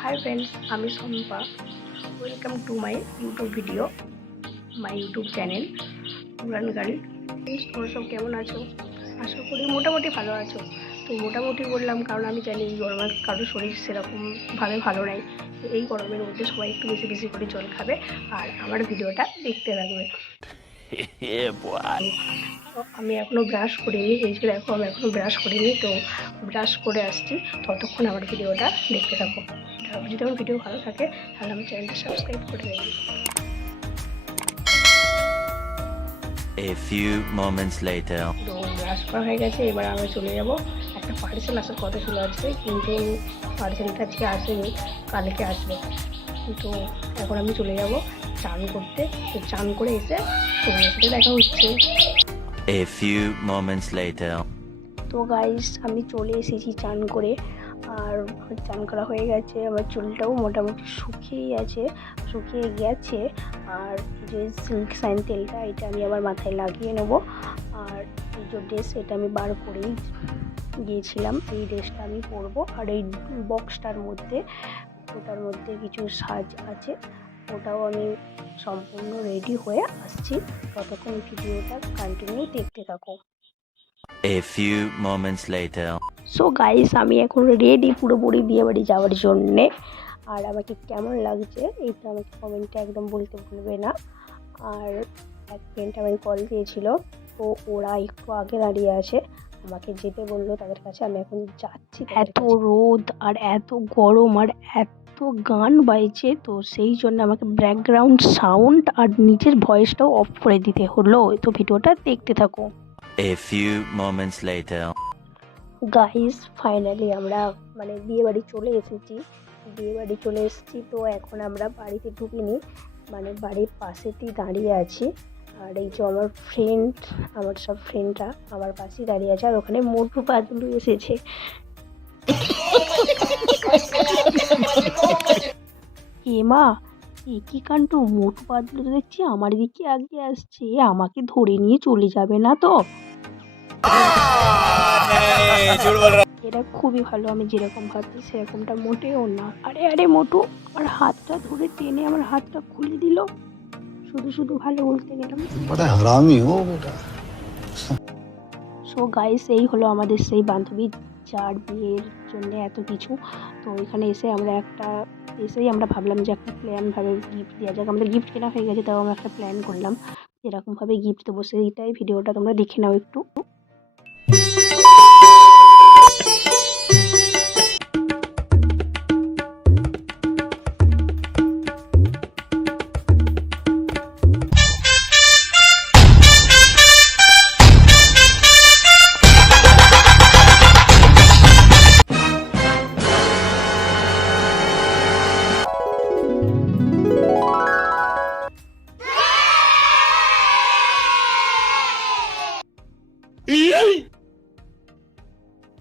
High friends, আমি Shampa. Welcome to my YouTube video, my YouTube channel Uran Gari. Friends, তোমরা সব কেমন আছো? আশা করি মোটামুটি ভালো আছো। তো মোটামুটি বললাম কারণ আমি জানি এই গরমে কারোর শরীর সেরকমভাবে ভালো নাই। তো এই গরমের মধ্যে সবাই একটু বেশি বেশি করে জল খাবে আর আমার ভিডিওটা দেখতে থাকবে। আমি এখনও ব্রাশ করিনি, এই যে দেখো আমি এখনও ব্রাশ করিনি। তো ব্রাশ করে আসছি, ততক্ষণ আমার ভিডিওটা দেখতে থাকো। যদি আমার ভিডিও ভালো থাকে তাহলে আমার চ্যানেলটা সাবস্ক্রাইব করে দেবে। A few moments later. তো ব্রাশ করা হয়ে গেছে, এবার আমি চলে যাব। একটা পার্সেল আসার কথা ছিল আজকে, কিন্তু পার্সেলটা আজকে আসেনি, কালকে আসবে। তো এখন আমি চলে যাব চান করতে। তো চান করে এসে তোমার সাথে দেখা হচ্ছে। A few moments later. তো গাইস, আমি চলে এসেছি চান করে, আর চান করা হয়ে গেছে। আমার চুলটাও মোটামুটি শুকিয়ে গেছে। আর এই যে সিল্ক শাইন তেলটা, এটা আমি আবার মাথায় লাগিয়ে নেব। আর এই যে ড্রেস, এটা আমি বার করেই গিয়েছিলাম, এই ড্রেসটা আমি পরবো। আর এই বক্সটার মধ্যে, ওটার মধ্যে কিছু সাজ আছে, ওটাও আমি সম্পূর্ণ রেডি হয়ে আসছি। ততক্ষণ ভিডিওটা কন্টিনিউ দেখতে থাকো। A few moments later. So guys, আমি এখন রেডি পুরোপুরি বিয়েবাড়ি যাওয়ার জন্যে। আর আমাকে কেমন লাগছে এটা আমাকে কমেন্টে একদম বলতে ভুলবে না। আর এক ফ্রেন্ড আমাকে কল দিয়েছিল, তো ওরা একটু আগে দাঁড়িয়ে আছে, আমাকে যেতে বললো তাদের কাছে। আমি এখন যাচ্ছি। এত রোদ আর এত গরম আর এত গান বাইছে, তো সেই জন্য আমাকে ব্যাকগ্রাউন্ড সাউন্ড আর নিচের ভয়েসটাও অফ করে দিতে হলো। তো ভিডিওটা দেখতে থাকো। A few moments later. Guys, finally আমরা বিয়ে বাড়ি চলে এসেছি। তো এখন আমরা বাড়িতে ঢুকিনি, বাড়ির পাশেতেই দাঁড়িয়ে আছি। আর এই যে আমার সব ফ্রেন্ডরা আমার পাশেই দাঁড়িয়ে আছে। আর ওখানে মোটু পাতলু এসেছে। মা, কি কাণ্ড! মোটু পাতলু তো দেখছি আমার দিকে আগে আসছে, আমাকে ধরে নিয়ে চলে যাবে না তো? এটা খুবই ভালো, আমি যেরকম ভাবছি সেরকমটা মোটেও না। আরে মোটু আমার হাতটা ধরে টেনে আমার হাতটা খুলে দিল। শুধু ভালো বলতে গেলাম। সো গাইস, এই হলো আমাদের সেই বান্ধবী যার বিয়ের জন্য এত কিছু। তো এখানে এসেই আমরা ভাবলাম যে একটা প্ল্যানভাবে গিফট দেওয়া যাক। আমাদের গিফট কেনা হয়ে গেছে, তাও আমরা একটা প্ল্যান করলাম এরকমভাবে গিফট দেবো। সেইটাই ভিডিওটা তোমরা দেখে নাও একটু।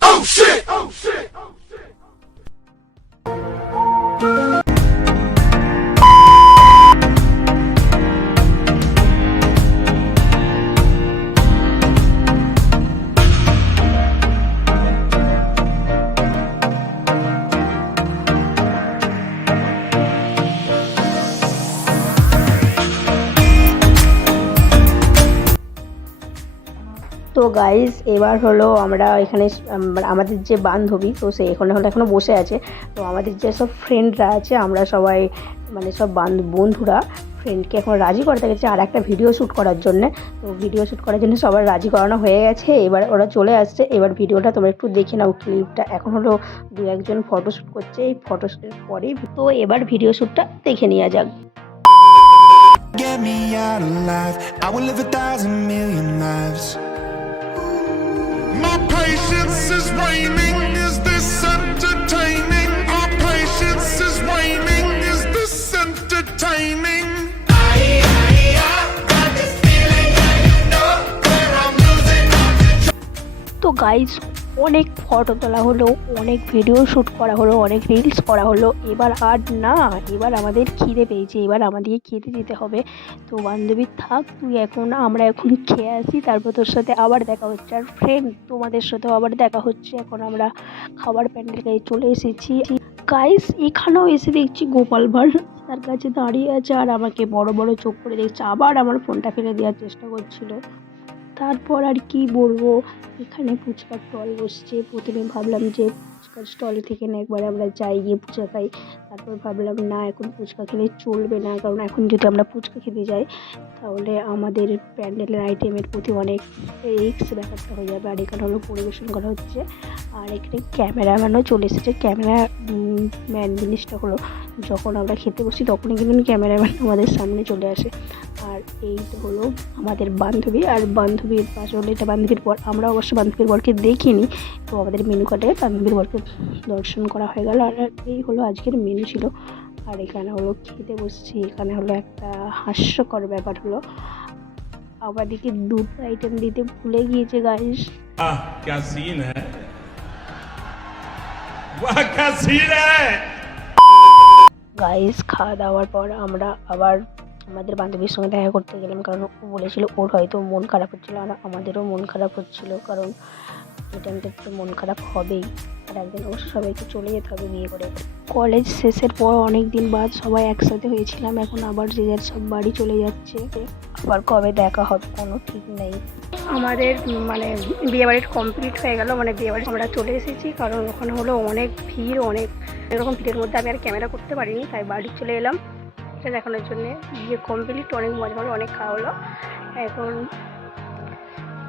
Oh shit! Oh shit! তো গাইজ, এবার হলো আমরা এখানে আমাদের যে বান্ধবী, তো সে এখনো বসে আছে। তো আমাদের যে সব ফ্রেন্ডরা আছে, আমরা সবাই সব বন্ধুরা ফ্রেন্ডকে এখন রাজি করতে গেছে আর একটা ভিডিও শ্যুট করার জন্য। তো ভিডিও শ্যুট করার জন্য সবার রাজি করানো হয়ে গেছে, এবার ওরা চলে আসছে। এবার ভিডিওটা তোমরা একটু দেখে নাও, ক্লিপটা। এখন হলো 2-1 ফটোশ্যুট করছে, এই ফটোশ্যুটের পরেই তো এবার ভিডিও শ্যুটটা দেখে নেওয়া যাক। Get me out alive, I will live 1,000,000,000 lives. My patience is waning. Is this entertaining? Our patience is waning. Is this entertaining? Got this feeling, and you know that I'm losing. তো guys, অনেক photo তোলা হলো, অনেক video shoot করা হলো, অনেক reels করা হলো। এবার আর না, এবার আমাদের খিদে পেয়েছে, এবার আমাদেরকে খেতে যেতে হবে। তো বান্ধবী থাক তুই, এখন আমরা এখন খেয়ে আসি, তারপর তোর সাথে আবার দেখা হচ্ছে। আর ফ্রেন্ড তোমাদের সাথেও আবার দেখা হচ্ছে। এখন আমরা খাবার প্যান্ডেল গায়ে চলে এসেছি। গাইস এখানেও এসে দেখছি গোপাল ভাঁড় তার কাছে দাঁড়িয়ে আছে আর আমাকে বড় বড় চোখ করে দেখছে, আবার আমার ফোনটা ফেলে দেওয়ার চেষ্টা করছিল। তারপর আর কি বলবো, এখানে ফুচকার স্টল বসছে। প্রথমে ভাবলাম যে ফুচকার স্টল থেকে না একবার আমরা যাই, গিয়ে ফুচকা খাই। তারপর ভাবলাম না, এখন ফুচকা খেলে চলবে না, কারণ এখন যদি আমরা ফুচকা খেতে যাই তাহলে আমাদের প্যান্ডেলের আইটেমের প্রতি অনেক রিস্ক ব্যাপারটা হয়ে যাবে। আর এখানে হলো পরিবেশন করা হচ্ছে, আর এখানে ক্যামেরাম্যানও চলে এসেছে। ক্যামেরা ম্যান জিনিসটা হলো, যখন আমরা খেতে বসি তখনই কিন্তু ক্যামেরাম্যান আমাদের সামনে চলে আসে। আর এই তো হলো আমাদের বান্ধবী, আর বান্ধবীর পাশে হলো এটা বান্ধবীর বর। আমরা অবশ্য বান্ধবীর বরকে দেখিনি, তো আমাদের মেনু কার্ডে বান্ধবীর বরকে দর্শন করা হয়ে গেল। আর এই হলো আজকের মেনু ছিল। আর এখানে হলো খেতে বসছি। এখানে হলো একটা হাস্যকর ব্যাপার হলো, আমাদেরকে দুটো আইটেম দিতে ভুলে গিয়েছে গাইস। वाह क्या सीन है, वाह क्या सीन है। গাইস খাওয়া দাওয়ার পর আমরা আবার আমাদের বান্ধবীর সঙ্গে দেখা করতে গেলাম, কারণ ও বলেছিল ওর হয়তো মন খারাপ হচ্ছিলো, আর আমাদেরও মন খারাপ হচ্ছিলো, কারণ এই টাইমটা একটু মন খারাপ হবেই। আর একদিন অবশ্য সবাইকে চলে যেতে হবে বিয়ে করে। কলেজ শেষের পর অনেক দিন বাদ সবাই একসাথে হয়েছিলাম, এখন আবার যে যার সব বাড়ি চলে যাচ্ছে। আবার কবে দেখা হবে কোনো ঠিক নেই। আমাদের মানে বিয়েবাড়ির কমপ্লিট হয়ে গেল, মানে বিয়েবাড়ি আমরা চলে এসেছি, কারণ ওখানে হলো অনেক ভিড়, অনেক এরকম ভিড়ের মধ্যে আমি আর ক্যামেরা করতে পারিনি, তাই বাড়ি চলে এলাম এটা দেখানোর জন্যে। বিয়ে কমপ্লিট, অনেক মজা হলো, অনেক খাওয়া হলো। এখন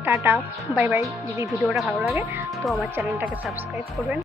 টাটা বাই বাই। যদি ভিডিওটা ভালো লাগে তো আমার চ্যানেলটাকে সাবস্ক্রাইব করবেন।